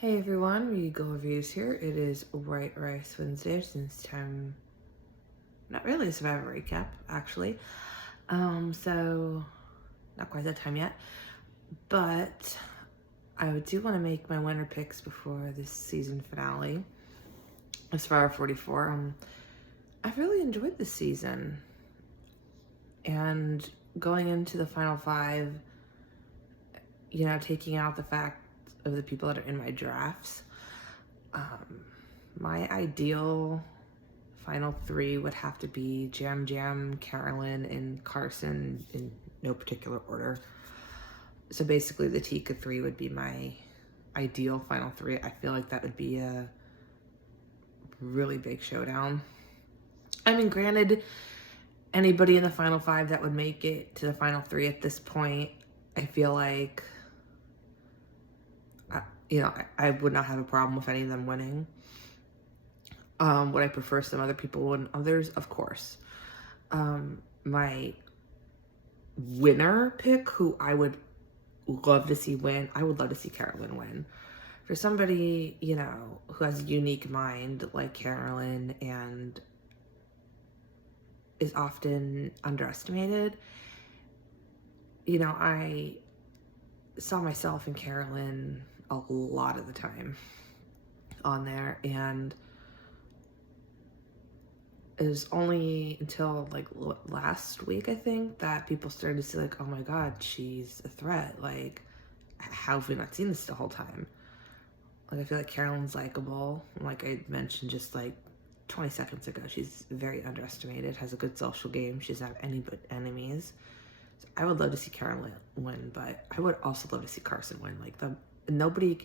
Hey everyone, Regal Reviews here. It is White Rice Wednesday since time, not really a Survivor recap, actually. So not quite that time yet, but I do want to make my winner picks before this season finale of Survivor 44. I've really enjoyed this season, and going into the final five, taking out the fact of the people that are in my drafts, my ideal final three would have to be Jam Jam, Carolyn, and Carson in no particular order. So basically the Tika three would be my ideal final three. I feel like that would be a really big showdown. I mean, granted, anybody in the final five that would make it to the final three at this point, I feel like, I would not have a problem with any of them winning. Would I prefer some other people win others? Of course. My winner pick, who I would love to see win, I would love to see Carolyn win. For somebody, who has a unique mind like Carolyn and is often underestimated, I saw myself in Carolyn a lot of the time on there, and it was only until like last week, I think, that people started to see like, oh my god, she's a threat. Like, how have we not seen this the whole time? Like, I feel like Carolyn's likable. Like I mentioned just like 20 seconds ago, she's very underestimated, has a good social game. She doesn't have any but enemies. So I would love to see Carolyn win, but I would also love to see Carson win. Like, nobody,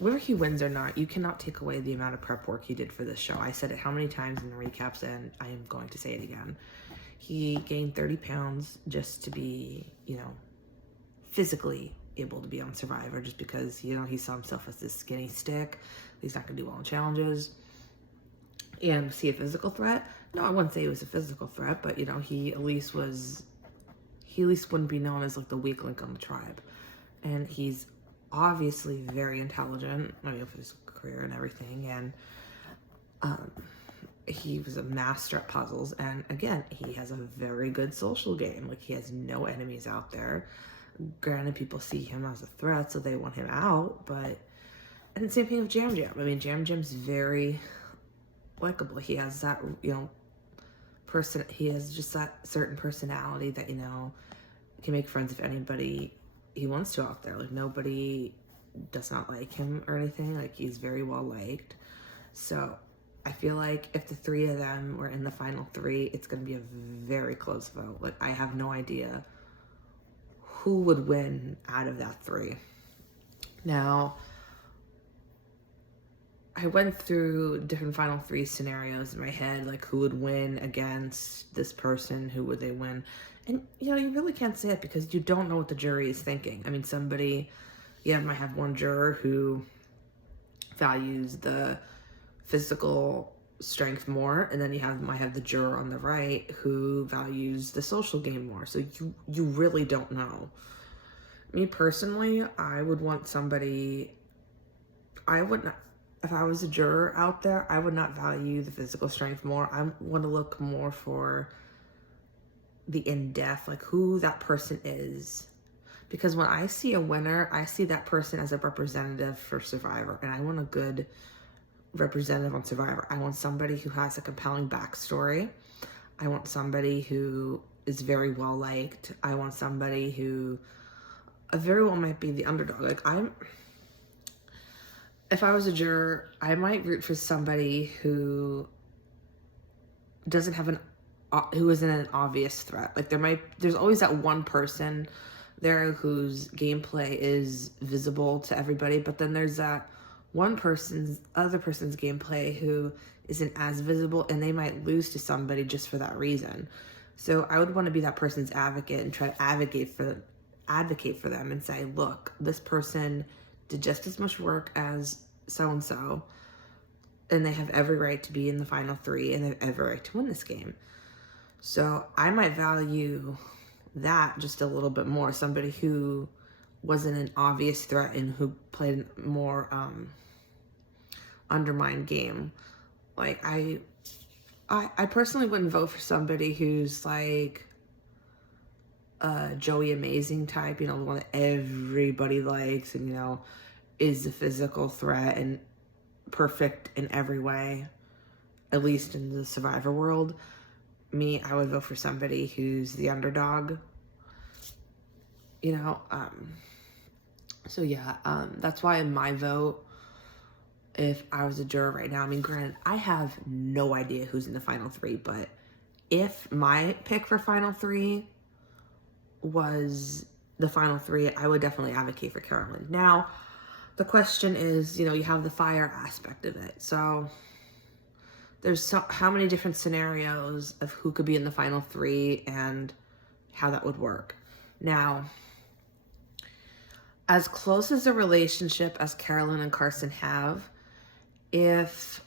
whether he wins or not, you cannot take away the amount of prep work he did for this show. I said it how many times in the recaps, and I am going to say it again. He gained 30 pounds just to be, physically able to be on Survivor, just because, he saw himself as this skinny stick. He's not going to do well in challenges. And see a physical threat? No, I wouldn't say he was a physical threat, but, he at least wouldn't be known as like the weak link on the tribe. And he's obviously very intelligent, for his career and everything, and he was a master at puzzles, and again, he has a very good social game. Like, he has no enemies out there. Granted, people see him as a threat, so they want him out, but, and the same thing with Jam Jam. I mean, Jam Jam's very likable. He has that, he has just that certain personality that, can make friends with anybody he wants to out there. Like, nobody does not like him or anything. Like, he's very well liked. So I feel like if the three of them were in the final three, it's going to be a very close vote. Like, I have no idea who would win out of that three. Now, I went through different final three scenarios in my head, like who would win against this person, who would they win? And, you really can't say it because you don't know what the jury is thinking. I mean, might have one juror who values the physical strength more, and then might have the juror on the right who values the social game more. So you really don't know. Me personally, I would want somebody, I would not, if I was a juror out there, I would not value the physical strength more. I want to look more for the in-depth, like who that person is. Because when I see a winner, I see that person as a representative for Survivor, and I want a good representative on Survivor. I want somebody who has a compelling backstory. I want somebody who is very well liked. I want somebody who very well might be the underdog. Like, if I was a juror, I might root for somebody who doesn't have who isn't an obvious threat. Like, there's always that one person there whose gameplay is visible to everybody, but then there's that other person's gameplay who isn't as visible, and they might lose to somebody just for that reason. So I would want to be that person's advocate and try to advocate for them and say, look, this person did just as much work as so-and-so, and they have every right to be in the final three, and they have every right to win this game. So I might value that just a little bit more. Somebody who wasn't an obvious threat and who played more undermine game. Like, I personally wouldn't vote for somebody who's like a Joey Amazing type, the one that everybody likes and, is a physical threat and perfect in every way, at least in the Survivor world. Me, I would vote for somebody who's the underdog, so yeah, that's why in my vote, if I was a juror right now, granted, I have no idea who's in the final three, but if my pick for final three was the final three, I would definitely advocate for Carolyn. Now, the question is, you have the fire aspect of it. So there's how many different scenarios of who could be in the final three and how that would work. Now, as close as a relationship as Carolyn and Carson have, if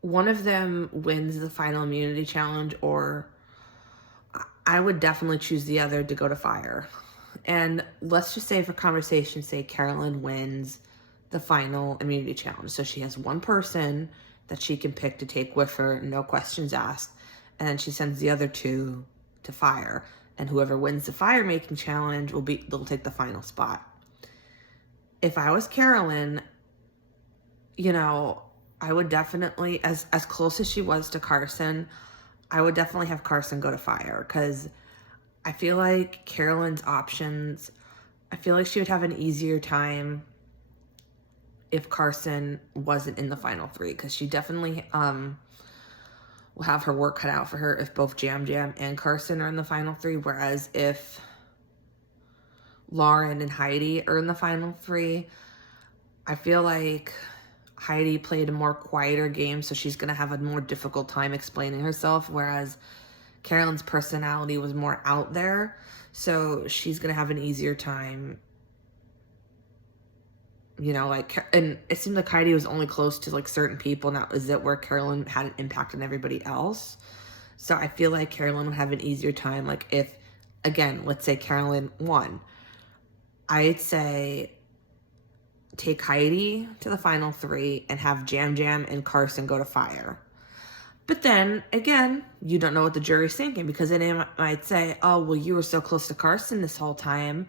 one of them wins the final immunity challenge, or I would definitely choose the other to go to fire. And let's just say, for conversation's sake, Carolyn wins the final immunity challenge. So she has one person that she can pick to take with her, no questions asked. And then she sends the other two to fire. And whoever wins the fire making challenge they'll take the final spot. If I was Carolyn, I would definitely, as close as she was to Carson, I would definitely have Carson go to fire, because I feel like Carolyn's options, I feel like she would have an easier time if Carson wasn't in the final three, because she definitely will have her work cut out for her if both Jam Jam and Carson are in the final three, whereas if Lauren and Heidi are in the final three, I feel like Heidi played a more quieter game, so she's going to have a more difficult time explaining herself, whereas Carolyn's personality was more out there, so she's going to have an easier time, and it seemed like Heidi was only close to, certain people. Now, is it where Carolyn had an impact on everybody else? So I feel like Carolyn would have an easier time, if, again, let's say Carolyn won. I'd say take Heidi to the final three and have Jam Jam and Carson go to fire. But then, again, you don't know what the jury's thinking, because then they might say, oh, well, you were so close to Carson this whole time.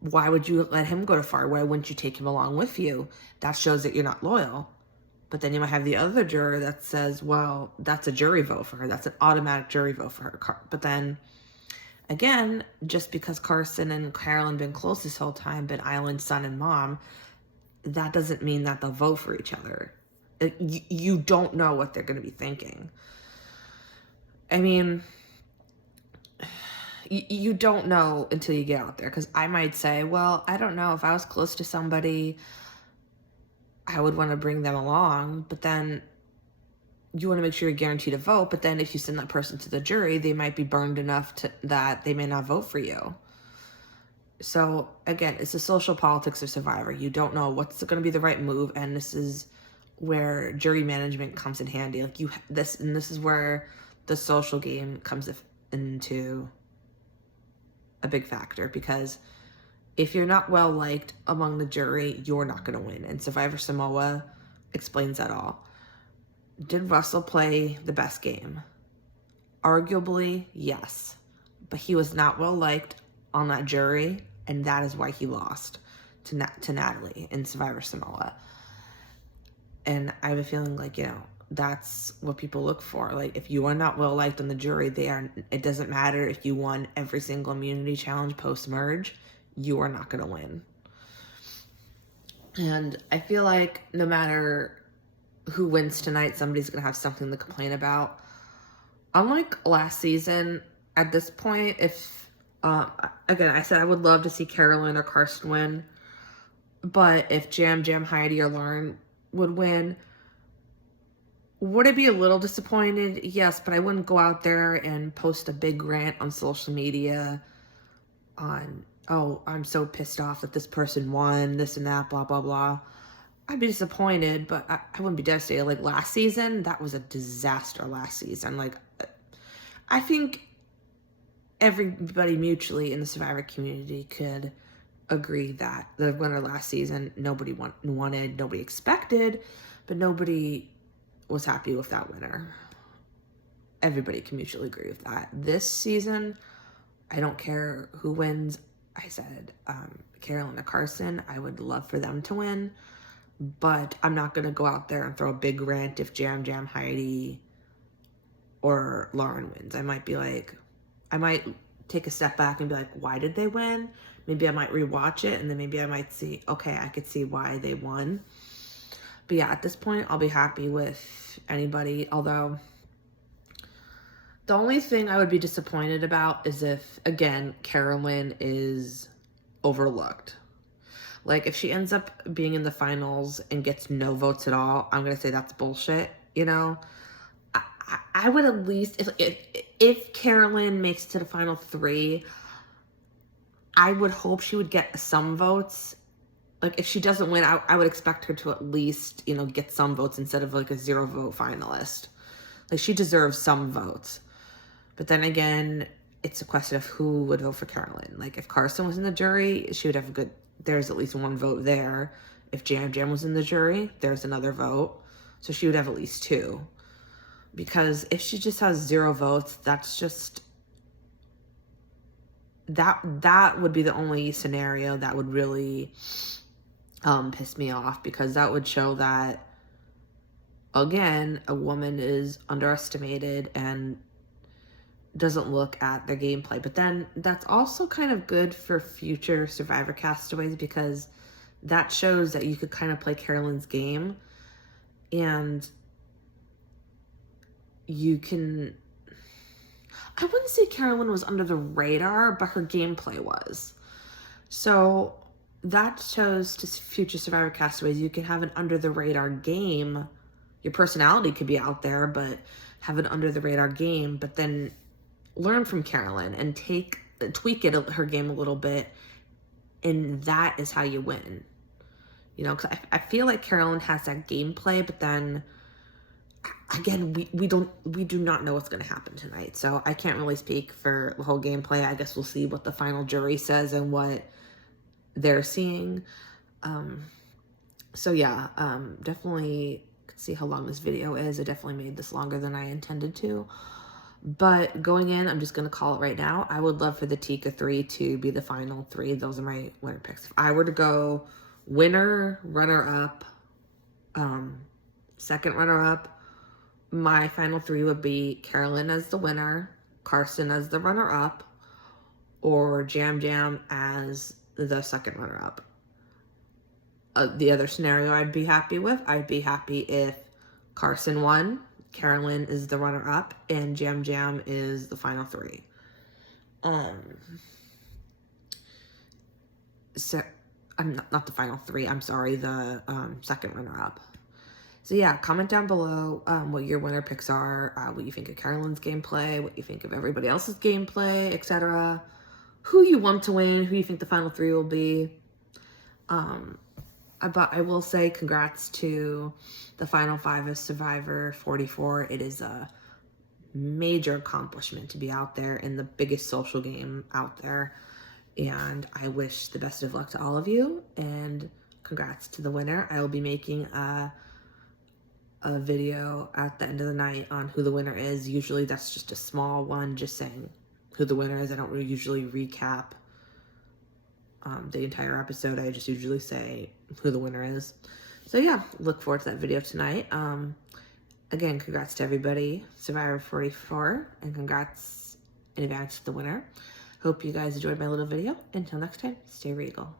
Why would you let him go to fire? Why wouldn't you take him along with you? That shows that you're not loyal. But then you might have the other juror that says, well, that's a jury vote for her. That's an automatic jury vote for her. But then, again, just because Carson and Carolyn been close this whole time, been island son and mom, that doesn't mean that they'll vote for each other. You don't know what they're going to be thinking. You don't know until you get out there, because I might say, well, I don't know, if I was close to somebody, I would want to bring them along, but then you want to make sure you're guaranteed a vote, but then if you send that person to the jury, they might be burned enough that they may not vote for you. So, again, it's the social politics of Survivor. You don't know what's going to be the right move, and this is where jury management comes in handy. This is where the social game comes into a big factor, because if you're not well liked among the jury, you're not going to win. And Survivor Samoa explains that all. Did Russell play the best game? Arguably, yes. But he was not well liked on that jury, and that is why he lost to Natalie in Survivor Samoa. And I have a feeling that's what people look for. If you are not well liked on the jury, it doesn't matter if you won every single immunity challenge post-merge, you are not going to win. And I feel like no matter who wins tonight, somebody's going to have something to complain about. Unlike last season, at this point, if, again, I said I would love to see Carolyn or Carson win, but if Jam Jam, Heidi, or Lauren would win, would I be a little disappointed? Yes, but I wouldn't go out there and post a big rant on social media on, oh, I'm so pissed off that this person won, this and that, blah, blah, blah. I'd be disappointed, but I wouldn't be devastated. Last season, that was a disaster last season. I think everybody mutually in the Survivor community could agree that the winner last season, nobody wanted, nobody expected, but nobody was happy with that winner. Everybody can mutually agree with that. This season, I don't care who wins. I said Carolyn or Carson. I would love for them to win, but I'm not going to go out there and throw a big rant if Jam Jam, Heidi, or Lauren wins. I might take a step back and be like, why did they win? Maybe I might rewatch it, and then maybe I might see, okay, I could see why they won. But yeah, at this point, I'll be happy with anybody. Although, the only thing I would be disappointed about is if, again, Carolyn is overlooked. Like, if she ends up being in the finals and gets no votes at all, I'm going to say that's bullshit, you know? I would at least, if Carolyn makes it to the final 3, I would hope she would get some votes. Like, if she doesn't win, I would expect her to at least, you know, get some votes instead of like a 0-vote finalist. Like, she deserves some votes. But then again, it's a question of who would vote for Carolyn. Like, if Carson was in the jury, she would have a good, there's at least one vote there. If Jam Jam was in the jury, there's another vote. So she would have at least 2. Because if she just has 0 votes, that's just, that would be the only scenario that would really piss me off, because that would show that, again, a woman is underestimated and doesn't look at their gameplay. But then that's also kind of good for future Survivor castaways, because that shows that you could kind of play Carolyn's game and you can, I wouldn't say Carolyn was under the radar, but her gameplay was. So that shows to future Survivor castaways, you can have an under the radar game. Your personality could be out there, but have an under the radar game, but then learn from Carolyn and tweak her game a little bit, and that is how you win. You know, because I feel like Carolyn has that gameplay, but then again, we do not know what's going to happen tonight, so I can't really speak for the whole gameplay. I guess we'll see what the final jury says and what they're seeing. So yeah, definitely see how long this video is. I definitely made this longer than I intended to. But going in, I'm just going to call it right now. I would love for the Tika 3 to be the final 3. Those are my winner picks. If I were to go winner, runner-up, second runner-up, my final 3 would be Carolyn as the winner, Carson as the runner-up, or Jam Jam as the second runner-up. The other scenario I'd be happy with, I'd be happy if Carson won, Carolyn is the runner-up, and Jam Jam is the final 3. So I'm not the final 3, I'm sorry, the second runner-up. So yeah, comment down below what your winner picks are, what you think of Carolyn's gameplay, what you think of everybody else's gameplay, etc. Who you want to win, who you think the final 3 will be. But I will say congrats to the final 5 of Survivor 44. It is a major accomplishment to be out there in the biggest social game out there. And I wish the best of luck to all of you. And congrats to the winner. I will be making a video at the end of the night on who the winner is. Usually that's just a small one, just saying who the winner is. I don't really usually recap the entire episode. I just usually say who the winner is. So yeah, look forward to that video tonight. Again, congrats to everybody, Survivor 44, and congrats in advance to the winner. Hope you guys enjoyed my little video. Until next time, stay regal.